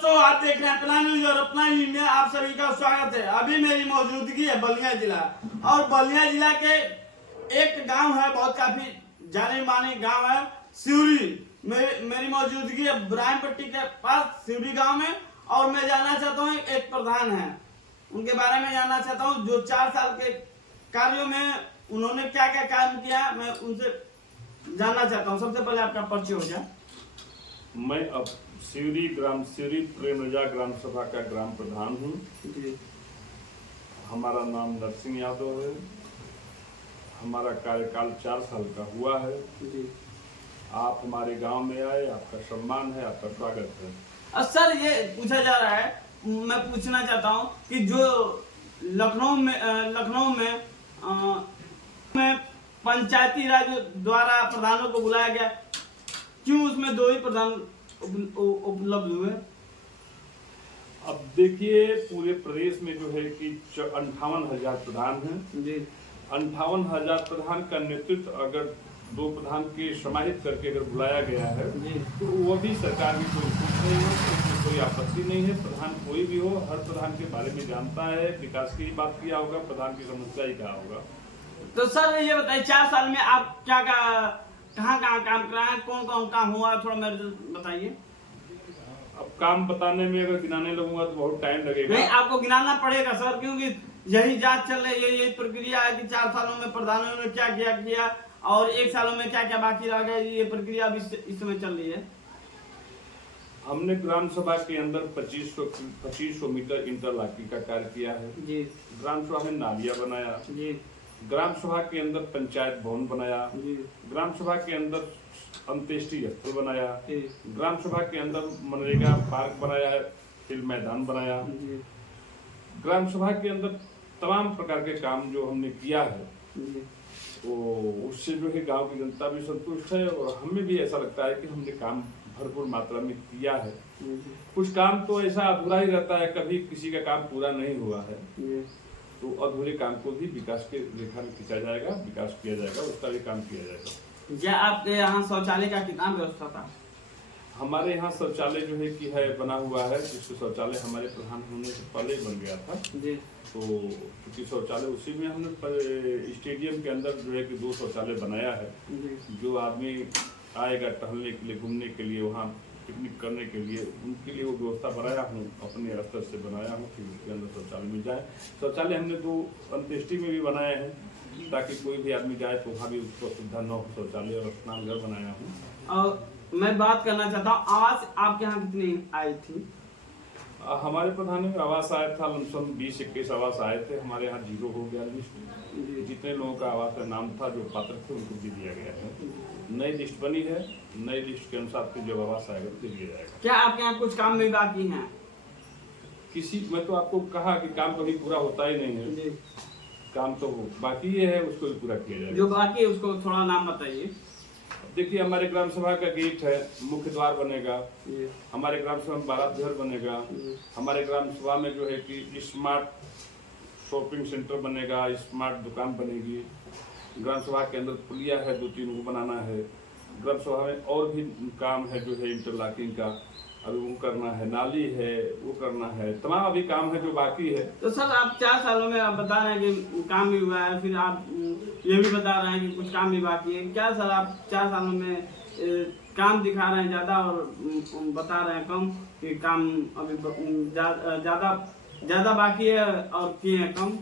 तो आप देख रहे हैं अपना न्यूज और अपना ही में आप सभी का स्वागत है। अभी मेरी मौजूदगी है बलिया जिला और बलिया जिला के एक गांव है, बहुत काफी जाने माने गांव है सिवरी। मेरी मौजूदगी है ब्राह्मणपट्टी के पास सिवरी गांव में और मैं जानना चाहता हूँ एक प्रधान है, उनके बारे में जानना चाहता हूँ जो 4 साल के कार्यों में उन्होंने क्या क्या काम किया, मैं उनसे जानना चाहता हूँ। सबसे पहले आपका परिचय हो जाए। मैं अब सिवरी प्रेमजा ग्राम सभा का ग्राम प्रधान हूँ। हमारा नाम नरसिंह यादव है। हमारा कार्यकाल 4 साल का हुआ है। आप हमारे गांव में आए, आपका सम्मान है, आपका स्वागत है। सर ये पूछा जा रहा है, मैं पूछना चाहता हूँ कि जो लखनऊ में पंचायती राज द्वारा प्रधानों को बुलाया गया, क्यों उसमें 2 ही प्रधान उपलब्ध हुए? अब देखिए पूरे प्रदेश में जो है कि 58,000 प्रधान हैं। 58,000 प्रधान का नेतृत्व अगर 2 प्रधान के समाहित करके अगर बुलाया गया है तो वो भी सरकार की कोई कुछ नहीं है, उसमें कोई आपत्ति नहीं है। प्रधान कोई भी हो, हर प्रधान के बारे में जानता है, विकास की बात किया होगा, प्रधान की समस्या ही कहा होगा। तो सर ये बताइए 4 साल में आप कहाँ काम कराए, कौन कौन काम हुआ, थोड़ा मेरे बताइए। अब काम बताने में अगर गिनाने लगूंगा तो बहुत टाइम लगेगा। नहीं, आपको गिनाना पड़ेगा सर, क्योंकि यही जांच चल रही है, यही प्रक्रिया है कि 4 सालों में प्रधानों ने क्या किया और 1 सालों में क्या क्या बाकी रह गया, ये प्रक्रिया अभी इस समय चल रही है। हमने ग्राम सभा के अंदर 2500 मीटर इंटरलॉकिंग का कार्य किया है जी। ग्राम सभा में नालियां बनाया जी। ग्राम सभा के अंदर पंचायत भवन बनाया जी। ग्राम सभा के अंदर अंत्येष्टि स्थल बनाया जी। ग्राम सभा के अंदर मनरेगा पार्क बनाया है, खेल मैदान बनाया जी। ग्राम सभा के अंदर तमाम प्रकार के काम जो हमने किया है तो उससे जो है गांव की जनता भी संतुष्ट है और हमें भी ऐसा लगता है कि हमने काम भरपूर मात्रा में किया है। कुछ काम तो ऐसा अधूरा ही रहता है, कभी किसी का काम पूरा नहीं हुआ है तो अधूरे काम को भी विकास के रेखा में खींचा जाएगा, विकास किया जाएगा, उसका भी काम किया जाएगा। क्या आपके यहाँ शौचालय का कितना व्यवस्था था? हमारे यहाँ शौचालय जो है कि है बना हुआ है, जिसको शौचालय हमारे प्रधान होने से पहले बन गया था जी। तो क्योंकि शौचालय उसी में हमने स्टेडियम के अंदर जो है कि 2 शौचालय बनाया है। जो आदमी आएगा टहलने के लिए, घूमने के लिए, वहाँ पिकनिक करने के लिए, उनके लिए वो व्यवस्था बनाया हूँ, अपने स्तर से बनाया हूँ कि उसके अंदर शौचालय में जाए। शौचालय हमने 2 अंत्येष्टि में भी बनाए हैं ताकि कोई भी आदमी जाए तो वहाँ भी उसको सुविधा न हो। शौचालय और स्नान घर बनाया हूँ। और मैं बात करना चाहता हूँ, आवास आपके यहाँ कितनी आई थी? हमारे प्रधान में आवास आया था, लमसम 20-21 आवास आए थे। हमारे यहाँ 0 हो गया लिस्ट। जितने लोगों का आवास का नाम था जो पात्र थे उनको दे दिया गया है। नई लिस्ट बनी है, नई लिस्ट के अनुसार फिर जब आवास आएगा तो दिया जाएगा। क्या आपके यहाँ कुछ काम में बाकी हैं? मैं तो आपको कहा कि काम कभी पूरा होता ही नहीं है। काम तो बाकी है, उसको भी पूरा किया जाएगा। जो बाकी है उसको थोड़ा नाम बताइए। देखिए हमारे ग्राम सभा का गेट है, मुख्य द्वार बनेगा। हमारे ग्राम सभा में बारात घर बनेगा। हमारे ग्राम सभा में जो है कि स्मार्ट शॉपिंग सेंटर बनेगा, स्मार्ट दुकान बनेगी। ग्राम सभा के अंदर पुलिया है, 2-3 वो बनाना है। ग्राम सभा में और भी काम है जो है इंटरलॉकिंग का, अभी वो करना है, नाली है वो करना है, तमाम अभी काम है जो बाकी है। तो सर आप 4 सालों में आप बता रहे हैं कि काम भी हुआ है, फिर आप ये भी बता रहे हैं कि कुछ काम भी बाकी है। क्या सर आप 4 सालों में काम दिखा रहे हैं ज़्यादा और बता रहे हैं कम, कि काम अभी ज़्यादा बाकी है और किए हैं कम?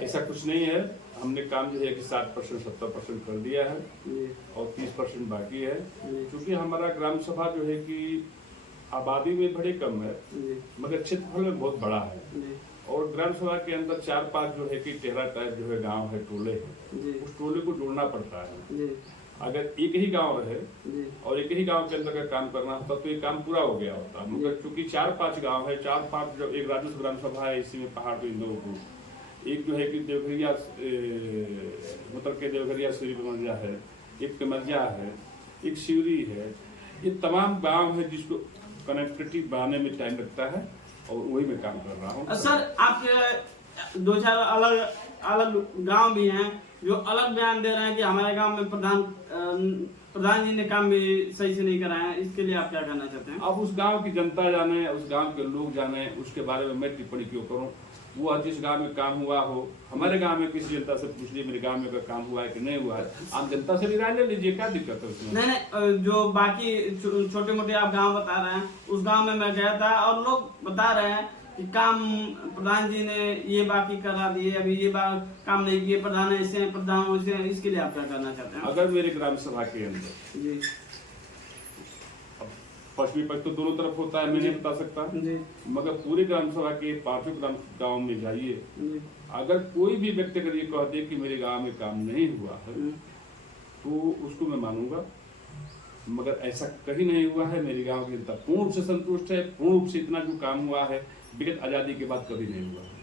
ऐसा कुछ नहीं है। हमने काम जो है कि 60% 70% कर दिया है और 30% बाकी है। क्योंकि हमारा ग्राम सभा जो है कि आबादी में बड़े कम है मगर क्षेत्रफल में बहुत बड़ा है और ग्राम सभा के अंदर 4-5 जो है कि टेरा टाइप जो है गांव है, टोले है, उस टोले को जोड़ना पड़ता है। अगर एक ही गांव रहे और एक ही गांव के अंदर का काम करना होता तो ये काम पूरा हो गया होता, मगर क्योंकि 4-5 गांव है, 4-5 जो एक राजस्व ग्राम सभा है, इसी में पहाड़ पे लोग, एक जो है कि देवघरिया मतलब के देवघरिया सिवरी कमरिया है, एक कमरिया है, एक सिवरी है। ये तमाम गांव है जिसको कनेक्टिविटी बनाने में टाइम लगता है और वही मैं काम कर रहा हूँ। सर आपके 2-4 अलग गांव भी हैं जो अलग बयान दे रहे हैं कि हमारे गांव में प्रधान प्रधान जी ने काम भी सही से नहीं कराया, इसके लिए आप क्या कहना चाहते हैं? अब उस गांव की जनता जाने, उस गांव के लोग जाने, उसके बारे में मैं टिप्पणी क्यों करूं। वो जिस गांव में काम हुआ हो, हमारे गांव में किसी जनता से पूछ लीजिए मेरे गांव में अगर काम हुआ है कि नहीं हुआ है, आम जनता से भी राय ले लीजिए, क्या दिक्कत है उसमें। नहीं, जो बाकी छोटे मोटे आप गांव बता रहे हैं, उस गांव में मैं गया था और लोग बता रहे हैं कि काम प्रधान जी ने ये बाकी करा दिए, अभी ये काम नहीं किए, प्रधान ऐसे हैं, प्रधान वैसे हैं, इसके लिए आप क्या करना चाहते हैं? अगर मेरे ग्राम सभा के अंदर जी पश्चिमी पक्ष तो दोनों तरफ होता है, मैं नहीं बता सकता, जी मगर पूरी ग्राम सभा के 5 गांव में जाइए, जी अगर कोई भी व्यक्ति अगर ये कह दे कि मेरे गांव में काम नहीं हुआ है तो उसको मैं मानूंगा, मगर ऐसा कहीं नहीं हुआ है। मेरे गांव की जनता पूर्ण रूप से संतुष्ट है, पूर्ण रूप से इतना जो काम हुआ है विगत आजादी के बाद कभी नहीं हुआ है।